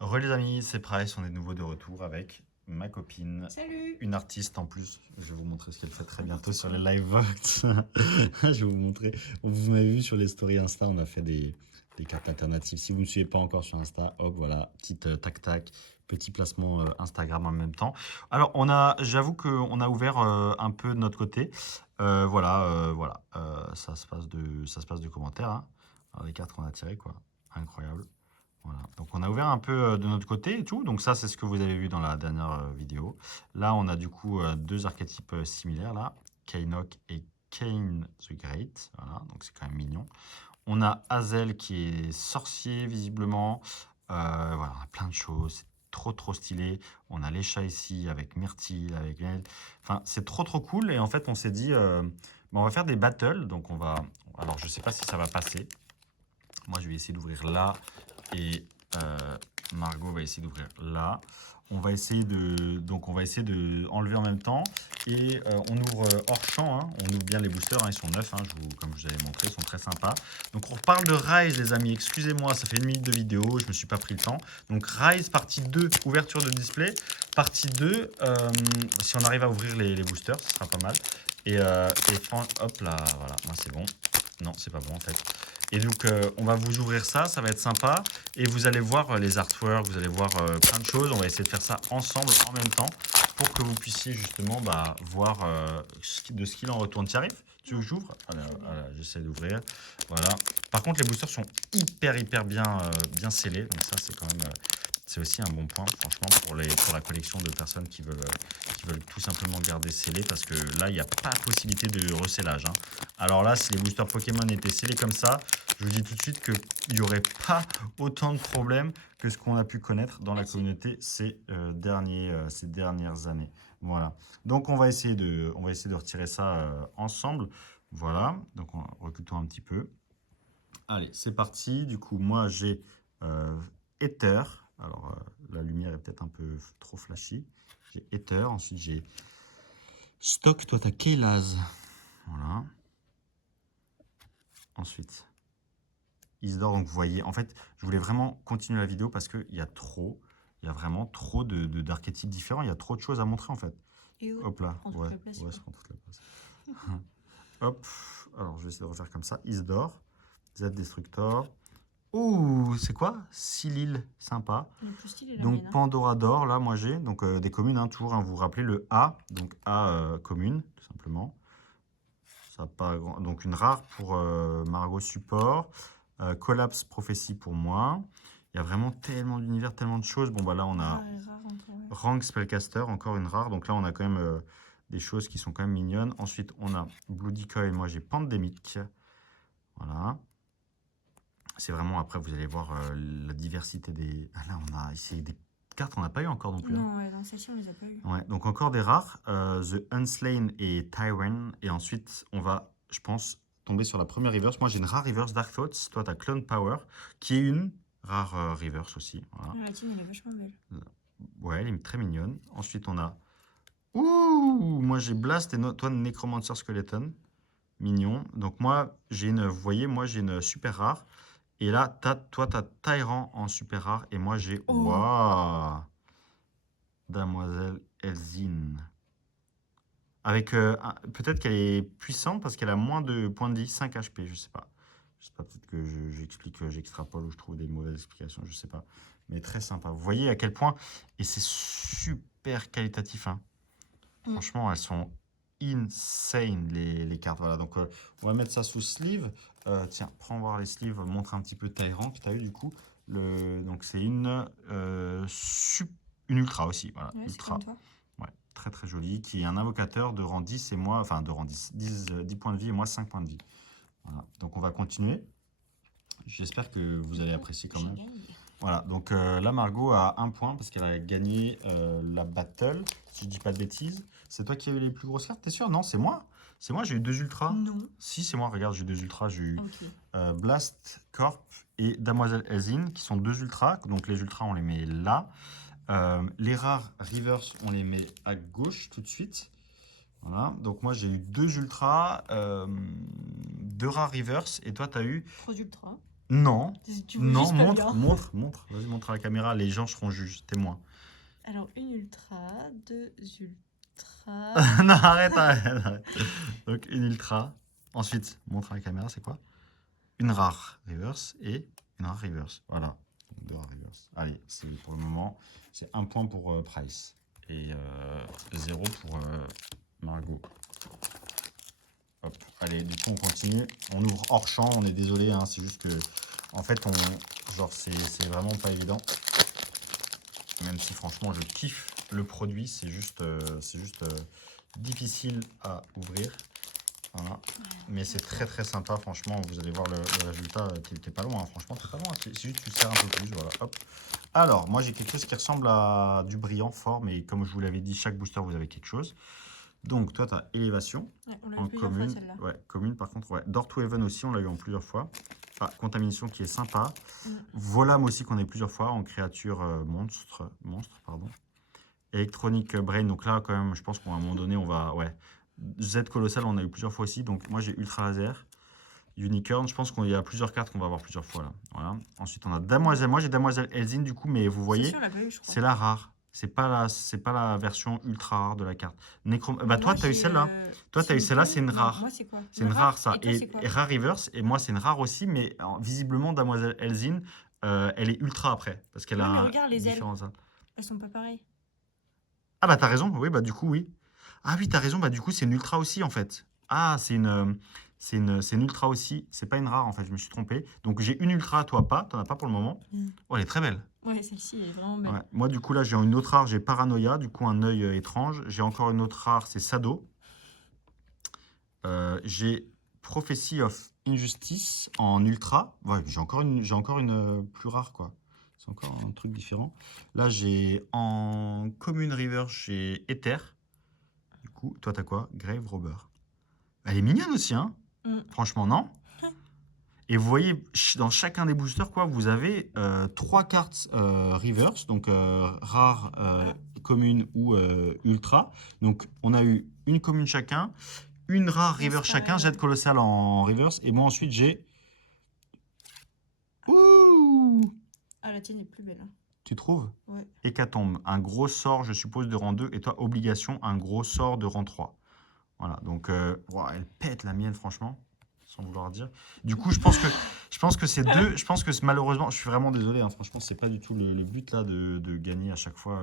Re les amis, c'est Price, on est de nouveau de retour avec ma copine, Salut! une artiste en plus. Je vais vous montrer ce qu'elle fait très bientôt sur les live vox. Je vais vous montrer. Vous m'avez vu sur les stories Insta, on a fait des cartes alternatives. Si vous ne me suivez pas encore sur Insta, hop, voilà, petite tac-tac, petit placement Instagram en même temps. Alors, j'avoue qu'on a ouvert un peu de notre côté. Voilà, ça se passe de commentaires, hein. Alors, les cartes qu'on a tirées, quoi. Incroyable. Voilà. Donc on a ouvert un peu de notre côté et tout. Donc ça, c'est ce que vous avez vu dans la dernière vidéo. Là, on a du coup deux archétypes similaires là, Kainok et Kain the Great. Voilà, donc c'est quand même mignon. On a Hazel qui est sorcier visiblement. Voilà, on a plein de choses. C'est trop stylé. On a les chats ici avec Myrtille, avec elle. Enfin, c'est trop cool. Et en fait, on s'est dit, on va faire des battles. Donc on va. Alors, je sais pas si ça va passer. Moi, je vais essayer d'ouvrir là et Margot va essayer d'ouvrir là. On va essayer de enlever en même temps et on ouvre hors champ, hein. On ouvre bien les boosters, hein. Ils sont neufs, hein, comme je vous avais montré, ils sont très sympas. Donc on reparle de Rise les amis, excusez-moi, ça fait 1 minute de vidéo, je me suis pas pris le temps. Donc Rise partie 2, ouverture de display. Partie 2, si on arrive à ouvrir les boosters, ce sera pas mal. Hop là, voilà, moi c'est bon. Non, c'est pas bon en fait. Et donc, on va vous ouvrir ça, ça va être sympa. Et vous allez voir les artworks, vous allez voir plein de choses. On va essayer de faire ça ensemble en même temps pour que vous puissiez justement voir de ce qu'il en retourne. Tu y arrives? Tu veux que j'ouvre? Voilà, j'essaie d'ouvrir. Voilà. Par contre, les boosters sont hyper bien scellés. Donc ça, c'est quand même... c'est aussi un bon point, franchement, pour la collection de personnes qui veulent tout simplement garder scellé, parce que là, il n'y a pas possibilité de recellage, hein. Alors là, si les boosters Pokémon étaient scellés comme ça, je vous dis tout de suite qu'il n'y aurait pas autant de problèmes que ce qu'on a pu connaître dans la communauté ces dernières années. Voilà. Donc on va essayer de retirer ça ensemble. Voilà. Donc on recule un petit peu. Allez, c'est parti. Du coup, moi j'ai Ether. Alors la lumière est peut-être un peu trop flashy. J'ai Ether. Ensuite j'ai Stock. Toi t'as Keylaz. Voilà. Ensuite Isidore, donc vous voyez, en fait, je voulais vraiment continuer la vidéo parce qu'il y a vraiment trop d'archétypes différents, il y a trop de choses à montrer en fait. Et où? Hop là, Prends toute ouais, la place, ouais, quoi. ça prend toute la place. Hop, alors je vais essayer de refaire comme ça. Isidore, Z Destructor. Ouh, c'est quoi? Silil, sympa. Le plus stylé, la Donc mienne, hein. Pandora d'or, là, moi j'ai, donc des communes, hein, toujours, hein, vous vous rappelez le A, donc A commune, tout simplement. Ça a pas donc une rare pour Margot Support. Collapse Prophétie pour moi. Il y a vraiment tellement d'univers, tellement de choses. Bon, bah là, on a Rare et rare encore, ouais. Rank Spellcaster, encore une rare. Donc là, on a quand même des choses qui sont quand même mignonnes. Ensuite, on a Bloody Coil. Moi, j'ai Pandémique. Voilà. C'est vraiment, après, vous allez voir la diversité des... Ah là, on a ici des cartes qu'on n'a pas eu encore non plus, hein. Non, ouais, dans celle-ci, on les a pas eu. Ouais, donc encore des rares. The Unslain et Tyrant. Et ensuite, on va, je pense, tomber sur la première reverse. Moi, j'ai une rare reverse Dark Thoughts. Toi, tu as Clone Power, qui est une rare reverse aussi. Voilà. Ah, la tienne, elle est vachement belle. Ouais, elle est très mignonne. Ensuite, on a... Ouh, moi, j'ai Blast et toi, Necromancer Skeleton. Mignon. Donc moi, j'ai une... Vous voyez, moi, j'ai une super rare. Et là, toi, tu as Tyrant en super rare. Et moi, j'ai... Oh! Waouh! Damoiselle Elzine. Avec peut-être qu'elle est puissante parce qu'elle a moins de points de vie, 5 HP, je sais pas. Je sais pas, peut-être que j'explique, j'extrapole ou je trouve des mauvaises explications, je sais pas. Mais très sympa. Vous voyez à quel point, et c'est super qualitatif, hein. Franchement, elles sont insane les cartes. Voilà, donc on va mettre ça sous sleeve. Tiens, prends voir les sleeves, montre un petit peu Tyrant que tu as eu du coup. Donc c'est une ultra aussi, voilà, Ouais, c'est ultra. comme toi. Ouais, très joli, qui est un invocateur de rang 10 et moi, enfin de rang 10 points de vie et moi 5 points de vie. Voilà, donc on va continuer. J'espère que vous allez apprécier quand J'ai même. gagné. Voilà, donc là Margot a 1 point parce qu'elle a gagné la battle, si je dis pas de bêtises. C'est toi qui as eu les plus grosses cartes, t'es sûr? Non, c'est moi. C'est moi, j'ai eu 2 ultras. Non. Si, c'est moi, regarde, j'ai eu 2 ultras. J'ai eu Ok. Blast Corp et Damoiselle Elzine qui sont 2 ultras. Donc les ultras, on les met là. Les rares reverse, on les met à gauche tout de suite. Voilà, donc moi j'ai eu 2 ultras, 2 rares reverse et toi tu as eu 3 ultras. Non. Tu vois Non, juste pas montre, bien. montre, montre. Vas-y, montre à la caméra. Les gens seront juges, témoins. Alors, une ultra, deux ultras. Non, arrête, arrête, arrête. Donc, une ultra. Ensuite, montre à la caméra, c'est quoi? Une rare reverse et une rare reverse. Voilà. Deux rares reverse. Allez, c'est pour le moment. C'est 1 point pour Price. Et 0 pour Margot. Hop. Allez, du coup, on continue. On ouvre hors champ. On est désolé. Hein, c'est juste que, en fait, genre, c'est vraiment pas évident. Même si, franchement, je kiffe le produit. C'est juste difficile à ouvrir. Voilà. Mais c'est très très sympa, franchement. Vous allez voir le résultat. T'es pas loin, hein. Franchement, t'es pas loin. C'est juste tu serres un peu plus. Voilà, hop. Alors, moi j'ai quelque chose qui ressemble à du brillant fort, mais comme je vous l'avais dit, chaque booster vous avez quelque chose. Donc, toi, tu as élévation Ouais, on l'a en eu plusieurs commune. fois celle-là. Ouais, commune par contre. Ouais. Door to Heaven aussi, on l'a eu en plusieurs fois. Ah, contamination qui est sympa. Volame aussi qu'on a eu plusieurs fois en créature monstre, pardon. Electronic Brain, donc là quand même, je pense qu'à un moment donné, on va... Ouais. Z Colossal, on a eu plusieurs fois aussi. Donc moi, j'ai Ultra Laser. Unicorn, je pense qu'il y a plusieurs cartes qu'on va avoir plusieurs fois là. Voilà. Ensuite, on a Damoiselle. Moi, j'ai Damoiselle Elzine du coup, mais vous voyez, Celle-ci, on l'a pas eu, je crois. c'est la rare. C'est pas la version ultra rare de la carte. Bah, Mais toi, moi, tu as eu j'ai, celle-là. Toi, tu as eu celle-là, c'est une Non, rare. moi, c'est quoi? C'est une rare, ça. Et toi, c'est quoi? Et rare reverse. Et moi, c'est une rare aussi, mais visiblement, Damoiselle Elzine, elle est ultra après. Parce qu'elle Ouais, mais a regarde, les ailes, différents. elles sont pas pareilles. Ah, bah, t'as raison. Oui, bah, du coup, oui. Ah, oui, t'as raison. Bah, du coup, c'est une ultra aussi, en fait. Ah, c'est une ultra aussi. C'est pas une rare, en fait. Je me suis trompé. Donc, j'ai une ultra, toi pas. T'en as pas pour le moment. Oh, elle est très belle. Ouais, celle-ci est vraiment belle. Ouais. Moi, du coup, là, j'ai une autre rare. J'ai Paranoia. Du coup, un œil étrange. J'ai encore une autre rare. C'est Sado. J'ai Prophecy of Injustice en ultra. Ouais, j'ai encore une plus rare, quoi. C'est encore un truc différent. Là, j'ai en Commune River, j'ai Ether. Du coup, toi, t'as quoi? Grave Robber. Elle est mignonne aussi, hein? Franchement, non? Et vous voyez, dans chacun des boosters, quoi, vous avez 3 cartes reverse, donc rare, commune ou ultra. Donc, on a eu une commune chacun, une rare Ouais, reverse c'est chacun, pareil, jet ouais. colossal en reverse. Et moi, ensuite, j'ai... Ouh! Ah, la tienne est plus belle. Hein. Tu trouves? Ouais. Hécatombe, un gros sort, je suppose, de rang 2. Et toi, obligation, un gros sort de rang 3. Voilà, donc wow, elle pète la mienne, franchement, sans vouloir dire. Du coup, je pense que c'est deux. Je pense que malheureusement, je suis vraiment désolé, hein, franchement, c'est pas du tout le but là de gagner à chaque fois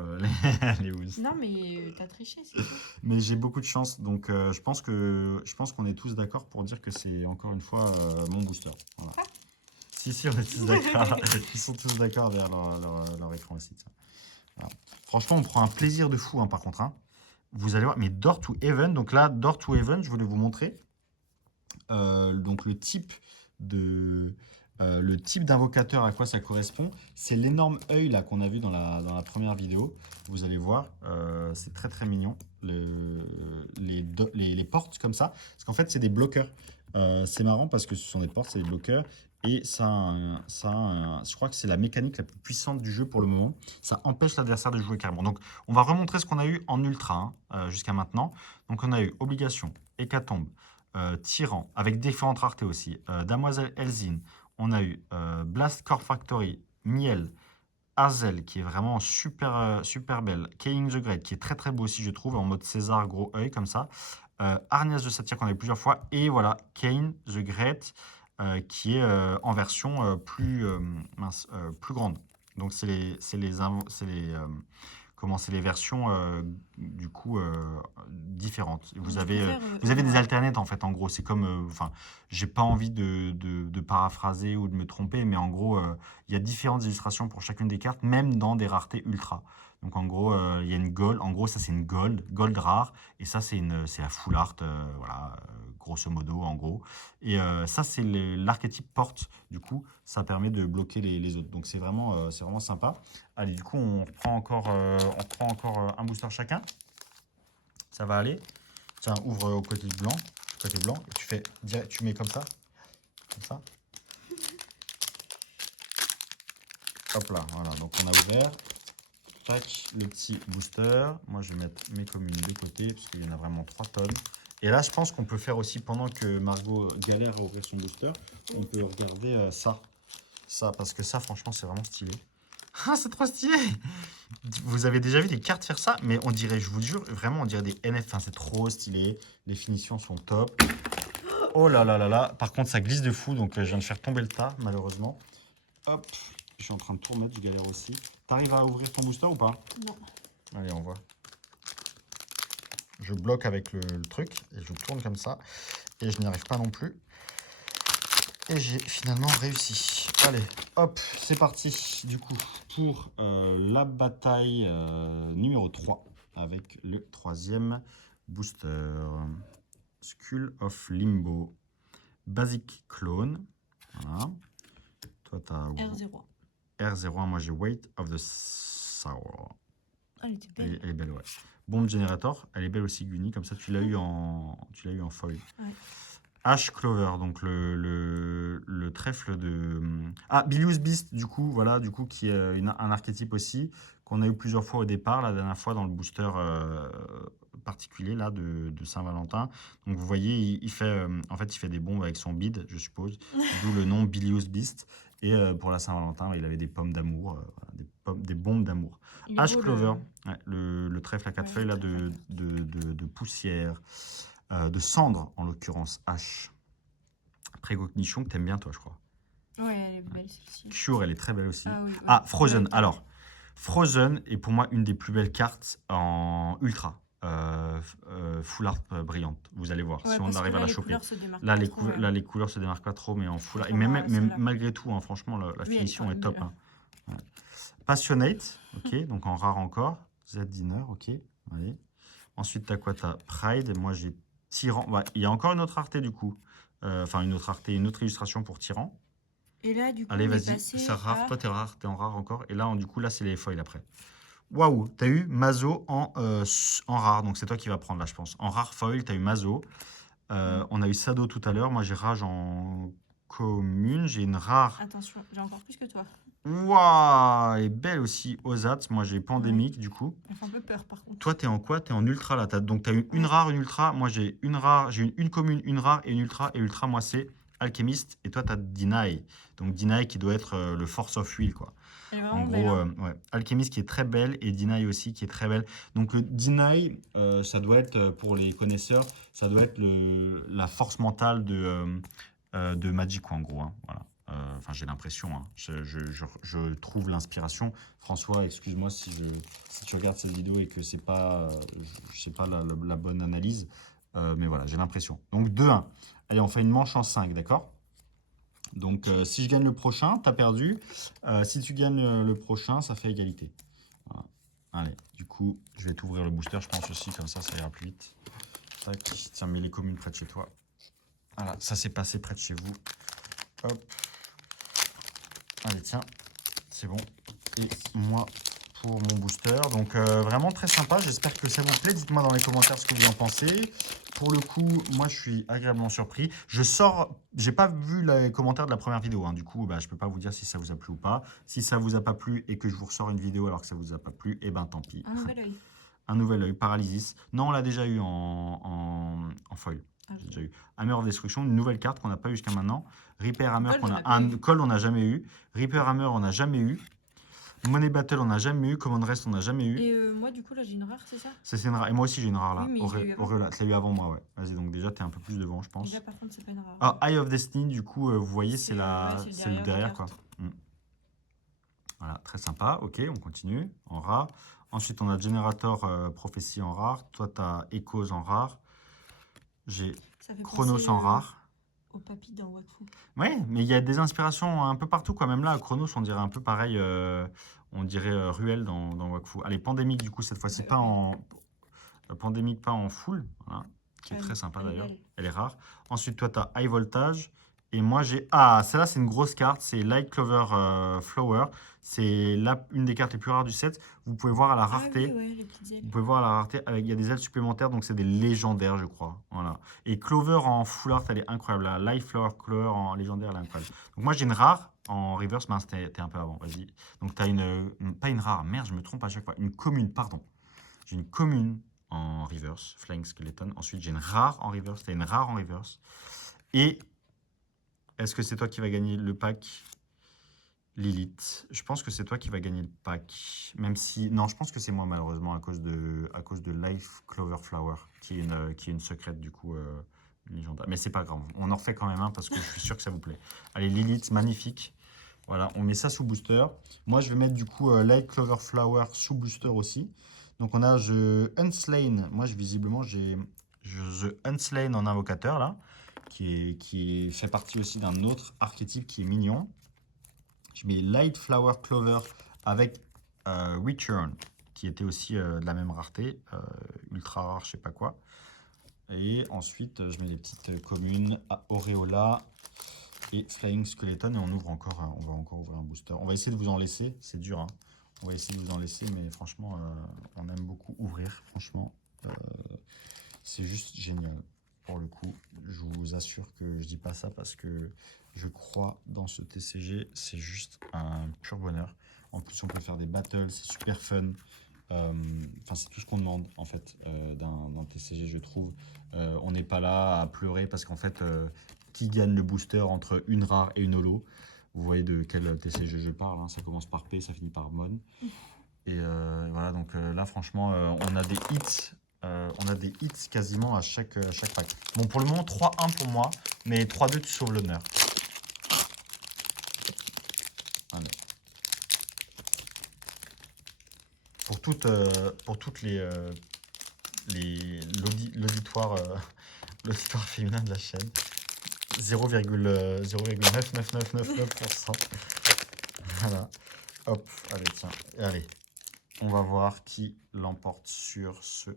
les Woods. Non, mais t'as triché, c'est tout. Mais j'ai beaucoup de chance, donc je pense qu'on est tous d'accord pour dire que c'est encore une fois mon booster. Voilà. Si, on est tous d'accord. Ils sont tous d'accord derrière leur écran aussi. Ça. Voilà. Franchement, on prend un plaisir de fou, hein, par contre. Hein. Vous allez voir, mais Door to Heaven, donc là, Door to Heaven, je voulais vous montrer donc le type d'invocateur, à quoi ça correspond. C'est l'énorme œil là qu'on a vu dans la première vidéo. Vous allez voir, c'est très très mignon. Les portes comme ça, parce qu'en fait c'est des bloqueurs. C'est marrant parce que ce sont des portes, c'est des bloqueurs. Et je crois que c'est la mécanique la plus puissante du jeu pour le moment. Ça empêche l'adversaire de jouer carrément. Donc, on va remontrer ce qu'on a eu en ultra jusqu'à maintenant. Donc, on a eu Obligation, Hécatombe, Tyran, avec différentes raretés aussi. Damoiselle Elzine, on a eu Blast Core Factory, Miel, Hazel, qui est vraiment super, super belle. Killing the Great, qui est très très beau aussi, je trouve, en mode César, gros œil comme ça. Arnias de Satyre, qu'on a eu plusieurs fois. Et voilà, Kane the Great, qui est en version plus grande. Donc, c'est les versions du coup différentes. Vous avez des alternates en fait. En gros, c'est comme, enfin, j'ai pas envie de paraphraser ou de me tromper, mais en gros, il y a différentes illustrations pour chacune des cartes, même dans des raretés ultra. Donc en gros, il y a une gold. En gros, ça c'est une gold rare, et ça c'est la full art, voilà. Grosso modo, en gros. Et ça, c'est l'archétype porte. Du coup, ça permet de bloquer les autres. Donc, c'est vraiment sympa. Allez, du coup, on prend encore un booster chacun. Ça va aller. Tiens, ouvre au côté blanc. Et tu mets comme ça. Comme ça. Hop là, voilà. Donc, on a ouvert. Tac, le petit booster. Moi, je vais mettre mes communes de côté, parce qu'il y en a vraiment 3 tonnes. Et là, je pense qu'on peut faire aussi, pendant que Margot galère à ouvrir son booster, on peut regarder ça. ça, parce que ça, franchement, c'est vraiment stylé. Ah, c'est trop stylé! Vous avez déjà vu des cartes faire ça? Mais on dirait, je vous jure, vraiment, on dirait des NF. Enfin, c'est trop stylé. Les finitions sont top. Oh là là là là. Par contre, ça glisse de fou, donc je viens de faire tomber le tas, malheureusement. Hop, je suis en train de tout remettre, je galère aussi. T'arrives à ouvrir ton booster ou pas? Non. Allez, on voit. Je bloque avec le truc et je tourne comme ça. Et je n'y arrive pas non plus. Et j'ai finalement réussi. Allez, hop, c'est parti. Du coup, pour la bataille numéro 3, avec le 3e booster. Skull of Limbo. Basic Clone. Voilà. Toi, tu as R0. R01. Moi, j'ai Weight of the Sour. Elle était belle. Elle est belle, ouais. Bomb Generator. Elle est belle aussi, Guni. Comme ça, tu l'as eu en foil. Ouais. Ash Clover, donc le trèfle de... Ah, Bilious Beast, du coup, voilà, du coup, qui est un archétype aussi, qu'on a eu plusieurs fois au départ, la dernière fois dans le booster particulier, là, de Saint-Valentin. Donc, vous voyez, il fait, en fait, il fait des bombes avec son bide, je suppose, d'où le nom Bilious Beast. Et pour la Saint-Valentin, il avait des pommes d'amour, des bombes d'amour. Il est Ash beau, Clover, ouais, le trèfle à 4 Ouais, feuilles, là, le trèfle à de poussière. De cendre, en l'occurrence, H. Précognition, que t'aimes bien, toi, je crois. Ouais, elle est belle, celle-ci. Cure, elle est très belle aussi. Ah oui, ouais. Ah, Frozen. Ouais, Alors, Frozen est pour moi une des plus belles cartes en ultra. Full art brillante. Vous allez voir, Ouais, si on parce que arrive là, à la les choper. couleurs se démarquent Là, pas les trop, ouais. là, les couleurs se démarquent pas trop, mais en full art. Et Contrairement à même celle-là. malgré tout, hein, franchement, la Oui, elle est finition quand est même top. belle, Hein. Ouais. Passionate, ok, donc en rare encore. Z-Dinner, ok. Allez. Ensuite, t'as quoi? T'as Pride. Moi, j'ai Tyran. Ouais, il y a encore une autre rareté, du coup. Enfin, une autre rareté, une autre illustration pour Tyran. Et là, du coup, Allez, on est vas-y. passé C'est rare. à... Toi, t'es rare. T'es en rare encore. Et là, du coup, là, c'est les foils après. Waouh! T'as eu Mazo en rare. Donc, c'est toi qui vas prendre, là, je pense. En rare foil, t'as eu Mazo. On a eu Sado tout à l'heure. Moi, j'ai Rage en commune. J'ai une rare. Attention, j'ai encore plus que toi. Waouh! Elle est belle aussi. Ozat. Moi, j'ai Pandémique, du coup. Elle fait un peu peur, par contre. Toi, t'es en quoi? T'es en ultra là. Donc, t'as eu une Ouais. rare, une ultra. Moi, j'ai une rare, j'ai une commune, une rare et une ultra. Et ultra, moi, c'est Alchemist. Et toi, t'as Deny. Donc, Deny qui doit être le Force of Will, quoi. Elle est En vraiment gros, belle, hein. ouais. Alchemist qui est très belle et Deny aussi qui est très belle. Donc, Deny, ça doit être, pour les connaisseurs, ça doit être la force mentale de Magic, quoi, en gros. Hein. Voilà. Enfin, j'ai l'impression. Hein. Je trouve l'inspiration. François, excuse-moi si tu regardes cette vidéo et que c'est pas, je sais pas la bonne analyse. Mais voilà, j'ai l'impression. Donc 2-1. Allez, on fait une manche en 5, d'accord? Donc si je gagne le prochain, tu as perdu. Si tu gagnes le prochain, ça fait égalité. Voilà. Allez, du coup, je vais t'ouvrir le booster, je pense aussi, comme ça ira plus vite. Tac. Tiens, mets les communes près de chez toi. Voilà, ça s'est passé près de chez vous. Hop. Allez, tiens, c'est bon. Et moi, pour mon booster. Donc, vraiment très sympa. J'espère que ça vous plaît. Dites-moi dans les commentaires ce que vous en pensez. Pour le coup, moi, je suis agréablement surpris. J'ai pas vu les commentaires de la première vidéo. Hein. Du coup, bah, je peux pas vous dire si ça vous a plu ou pas. Si ça vous a pas plu et que je vous ressors une vidéo alors que ça vous a pas plu, eh ben tant pis. Un nouvel œil. Un nouvel œil, Paralysis. Non, on l'a déjà eu en foil. Ah, J'ai déjà eu Hammer of Destruction, une nouvelle carte qu'on n'a pas eu jusqu'à maintenant. Reaper Hammer, Cold, qu'on on a n'a pas eu. Call, on n'a jamais eu. Reaper Hammer, on n'a jamais eu. Money Battle, on n'a jamais eu. Command Rest, on n'a jamais eu. Et moi, du coup, là, j'ai une rare, c'est ça? Ça, c'est une rare. Et moi aussi, j'ai une rare là. Oui, mais je l'ai eu avant. Auréola, tu l'as eu avant moi, ouais. Vas-y, donc déjà, tu es un peu plus devant, je pense. Déjà, par contre, c'est pas une rare. Ah, Eye of Destiny, du coup, vous voyez, c'est ouais, le derrière, quoi. carte. Voilà, très sympa. Ok, on continue en rare. Ensuite, on a Generator Prophecy en rare. Toi, tu as Echoes en rare. J'ai Ça fait Chronos penser, en rare. au papy dans Wakfu. Ouais, mais il y a des inspirations un peu partout, quoi. Même là, à Chronos, on dirait un peu pareil. On dirait Ruel dans Wakfu. Allez, Pandémique, du coup, cette fois-ci, Ouais, pas Ruel. en... Pandémique, pas en full. Voilà, qui est Elle- très sympa elle est d'ailleurs. belle. Elle est rare. Ensuite, toi, tu as High Voltage. Et moi, j'ai... Ah, celle-là, c'est une grosse carte. C'est Light Clover Flower. C'est une des cartes les plus rares du set. Vous pouvez voir à la rareté. Ah oui, ouais, les petites ailes. Vous pouvez voir à la rareté. Il y a des ailes supplémentaires. Donc, c'est des légendaires, je crois. Voilà. Et Clover en full art, elle est incroyable. La Light Flower Clover en légendaire, elle est incroyable. Donc, moi, j'ai une rare en reverse. Mince, t'es un peu avant. Vas-y. Donc, tu as pas une rare. Merde, je me trompe à chaque fois. Une commune, pardon. J'ai une commune en reverse, Flying Skeleton. Ensuite, j'ai une rare en reverse. Tu as une rare en reverse. Et est-ce que c'est toi qui vas gagner le pack? Lilith. Je pense que c'est toi qui va gagner le pack. Même si... Non, je pense que c'est moi, malheureusement, à cause de Life Clover Flower, qui est une secrète, du coup, légendaire. Mais c'est pas grave. On en refait quand même un parce que je suis sûr que ça vous plaît. Allez, Lilith, magnifique. Voilà, on met ça sous booster. Moi, je vais mettre, du coup, Light Clover Flower sous booster aussi. Donc, on a The Unslain. Moi, visiblement, j'ai The Unslain en invocateur, là, fait partie aussi d'un autre archétype qui est mignon. Je mets Light Flower Clover avec Return, qui était aussi de la même rareté, ultra rare, je sais pas quoi. Et ensuite, je mets les petites communes à Auréola et Flying Skeleton. Et on ouvre encore, on va encore ouvrir un booster. On va essayer de vous en laisser, c'est dur, hein. On va essayer de vous en laisser, mais franchement, on aime beaucoup ouvrir, franchement. C'est juste génial. Pour le coup, je vous assure que je dis pas ça parce que je crois dans ce TCG. C'est juste un pur bonheur. En plus, on peut faire des battles, c'est super fun. Enfin, c'est tout ce qu'on demande en fait d'un TCG, je trouve. On n'est pas là à pleurer parce qu'en fait, qui gagne le booster entre une rare et une holo? Vous voyez de quel TCG je parle, hein. Ça commence par P, ça finit par Mon. Et voilà, donc là, franchement, on a des hits. On a des hits quasiment à chaque pack. Bon, pour le moment, 3-1 pour moi, mais 3-2, tu sauves l'honneur. Allez. Pour toutes l'auditoire féminin de la chaîne, 0,0,99999%. Voilà. Hop, allez, tiens. Et allez, on va voir qui l'emporte sur ce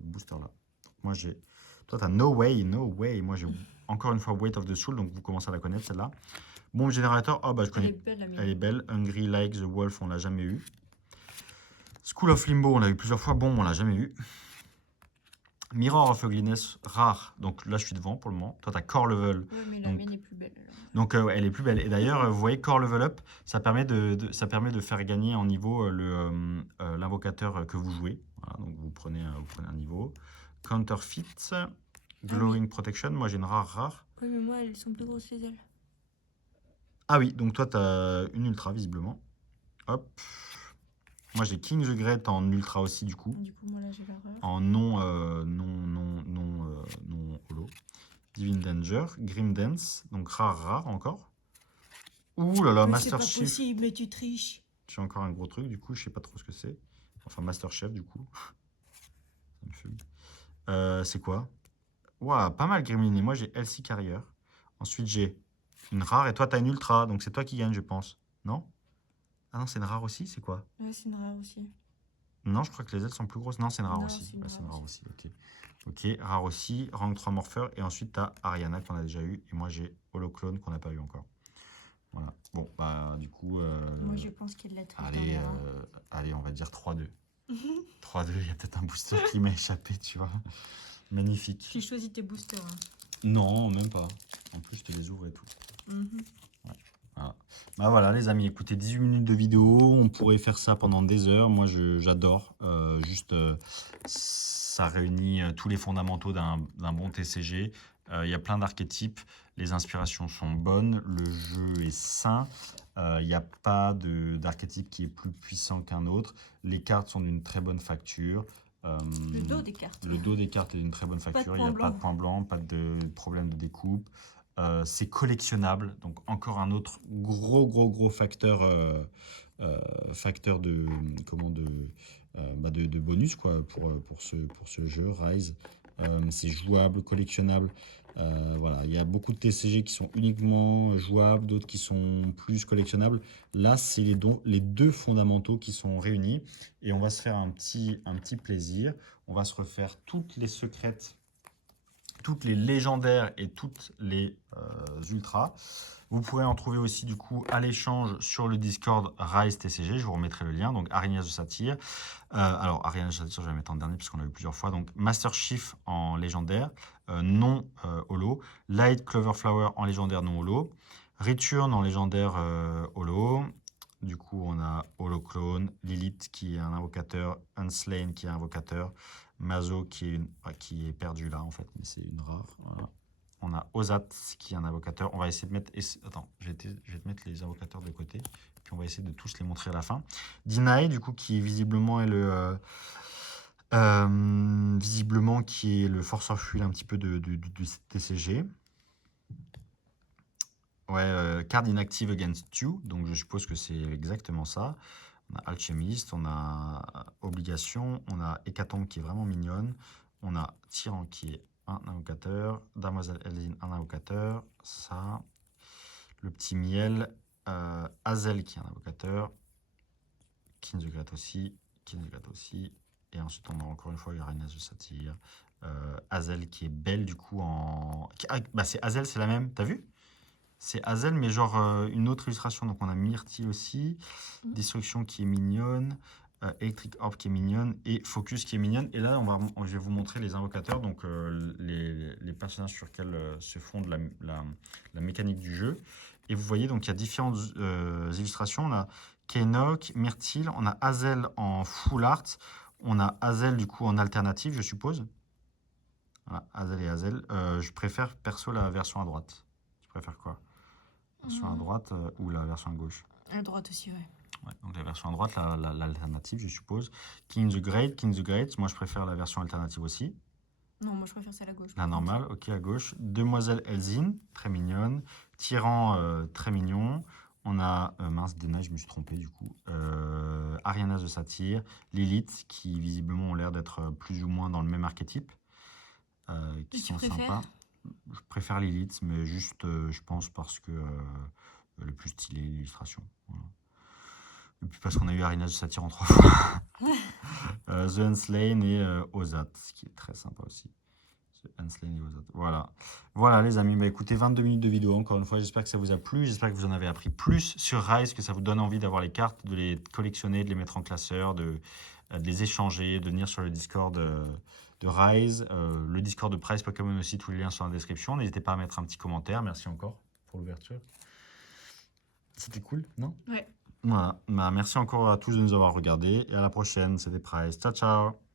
booster-là. Moi, j'ai... Toi, t'as No Way, No Way. Moi, j'ai encore une fois Weight of the Soul, donc vous commencez à la connaître, celle-là. Bombe générateur, oh bah je connais. Elle est belle. Hungry Like the Wolf, on l'a jamais eu. School of Limbo, on l'a eu plusieurs fois. Bon, on l'a jamais eu. Mirror of Ugliness, rare. Donc là, je suis devant pour le moment. Toi, tu as Core Level. Oui, mais la mienne est plus belle. Alors. Donc, elle est plus belle. Et d'ailleurs, vous voyez, Core Level Up, ça permet de faire gagner en niveau l'invocateur que vous jouez. Voilà, donc, vous prenez un niveau. Counterfeit, Glowing Protection. Moi, j'ai une rare. Oui, mais moi, elles sont plus grosses les ailes. Ah oui, donc toi, tu as une ultra, visiblement. Hop. Moi, j'ai King the Great en ultra aussi, du coup. Du coup, moi, là, j'ai la rare. En non holo. Divine Danger, Grim Dance, donc rare encore. Ouh là là, Master Chief. C'est pas possible, mais tu triches. J'ai encore un gros truc, du coup, je sais pas trop ce que c'est. Enfin, Master Chef, du coup. Ça me fume. C'est quoi? Waouh, pas mal Gremlin. Moi, j'ai Elsie Carrier. Ensuite, j'ai une rare. Et toi, t'as une ultra. Donc, c'est toi qui gagne, je pense. Non? Ah non, c'est une rare aussi? C'est quoi? Ouais, c'est une rare aussi. Non, je crois que les ailes sont plus grosses. Non, c'est une rare aussi. C'est une rare aussi. Ok. Ok, rare aussi. Rang 3 Morpheur. Et ensuite, tu as Ariana qu'on a déjà eu. Et moi, j'ai Holoclone qu'on n'a pas eu encore. Voilà. Bon, bah, du coup. Moi, je pense qu'il y a de la triche. Allez, on va dire 3-2. 3-2, il y a peut-être un booster qui m'a échappé, tu vois. Magnifique. Tu choisis tes boosters. Hein. Non, même pas. En plus, je te les ouvre et tout. Ouais. Voilà. Bah voilà les amis, écoutez, 18 minutes de vidéo, on pourrait faire ça pendant des heures. Moi, j'adore. Ça réunit tous les fondamentaux d'un bon TCG. Il y a plein d'archétypes. Les inspirations sont bonnes. Le jeu est sain. Il n'y a pas d'archétype qui est plus puissant qu'un autre. Les cartes sont d'une très bonne facture. Le dos des cartes. Le dos des cartes est d'une très bonne facture. Il n'y a pas de point blanc, pas de problème de découpe. C'est collectionnable, donc encore un autre gros facteur, de bonus quoi, pour ce jeu Rise. C'est jouable, collectionnable. Voilà, il y a beaucoup de TCG qui sont uniquement jouables, d'autres qui sont plus collectionnables. Là, c'est les deux fondamentaux qui sont réunis et on va se faire un petit plaisir. On va se refaire toutes les secrètes, toutes les légendaires et toutes les ultras. Vous pourrez en trouver aussi du coup à l'échange sur le Discord Rise TCG. Je vous remettrai le lien. Donc Arena de Satyr. Alors Arena de Satyr, je vais la mettre en dernier puisqu'on l'a eu plusieurs fois. Donc Master Chief en légendaire, non holo. Light Clover Flower en légendaire non holo. Return en légendaire holo. Du coup, on a Holoclone, Lilith qui est un invocateur, Unslain qui est un invocateur, Mazo qui est perdu là en fait, mais c'est une rare. Voilà. On a Ozat qui est un invocateur. On va essayer de mettre... Attends, je vais te mettre les invocateurs de côté. Puis on va essayer de tous les montrer à la fin. Deny, du coup, qui visiblement est le... visiblement qui est le force of will un petit peu du TCG. Ouais, card inactive against you. Donc je suppose que c'est exactement ça. On a Alchemist, on a Obligation, on a Hécatombe qui est vraiment mignonne. On a Tyran qui est un invocateur. Damoiselle Elzine, un invocateur. Ça. Le petit Miel. Hazel qui est un invocateur. King the Great aussi. King the Great aussi. Et ensuite, on a encore une fois Uranus de Satyr. Hazel qui est belle du coup en... Ah, bah c'est Hazel, c'est la même. T'as vu? C'est Hazel, mais genre une autre illustration. Donc on a Myrtille aussi. Destruction qui est mignonne. Electric Orb qui est mignonne. Et Focus qui est mignonne. Et là, je vais vous montrer les invocateurs. Donc les personnages sur lesquels se fonde la mécanique du jeu. Et vous voyez, donc il y a différentes illustrations. On a Kenok, Myrtille. On a Hazel en full art. On a Hazel du coup en alternative, je suppose. Voilà, Hazel et Hazel. Je préfère perso la version à droite. Tu préfères quoi? Version à droite ou la version à gauche? À droite aussi, ouais. Ouais, donc la version à droite, l'alternative, je suppose. King the Great, moi je préfère la version alternative aussi. Non, moi je préfère celle à gauche. La normale, ok, à gauche. Demoiselle Elzine, très mignonne. Tyran, très mignon. On a, mince, Dena, je me suis trompé du coup. Ariana de Satyr. Lilith, qui visiblement ont l'air d'être plus ou moins dans le même archétype. Qui sont sympas. Je préfère Lilith, mais juste, je pense, parce que le plus stylé, l'illustration. Voilà. Et puis parce qu'on a eu Arina de Satyr en 3 fois. The Unslain et Ozat, ce qui est très sympa aussi. The Unslain et Ozat. Voilà. Voilà les amis, bah, écoutez, 22 minutes de vidéo encore une fois. J'espère que ça vous a plu. J'espère que vous en avez appris plus sur Rise, que ça vous donne envie d'avoir les cartes, de les collectionner, de les mettre en classeur, de les échanger, de venir sur le Discord de Rise. Le Discord de Prize Pokémon aussi, tous les liens sont dans la description. N'hésitez pas à mettre un petit commentaire. Merci encore pour l'ouverture. C'était cool, non? Ouais. Voilà. Bah, merci encore à tous de nous avoir regardés. Et à la prochaine. C'était Prize. Ciao, ciao.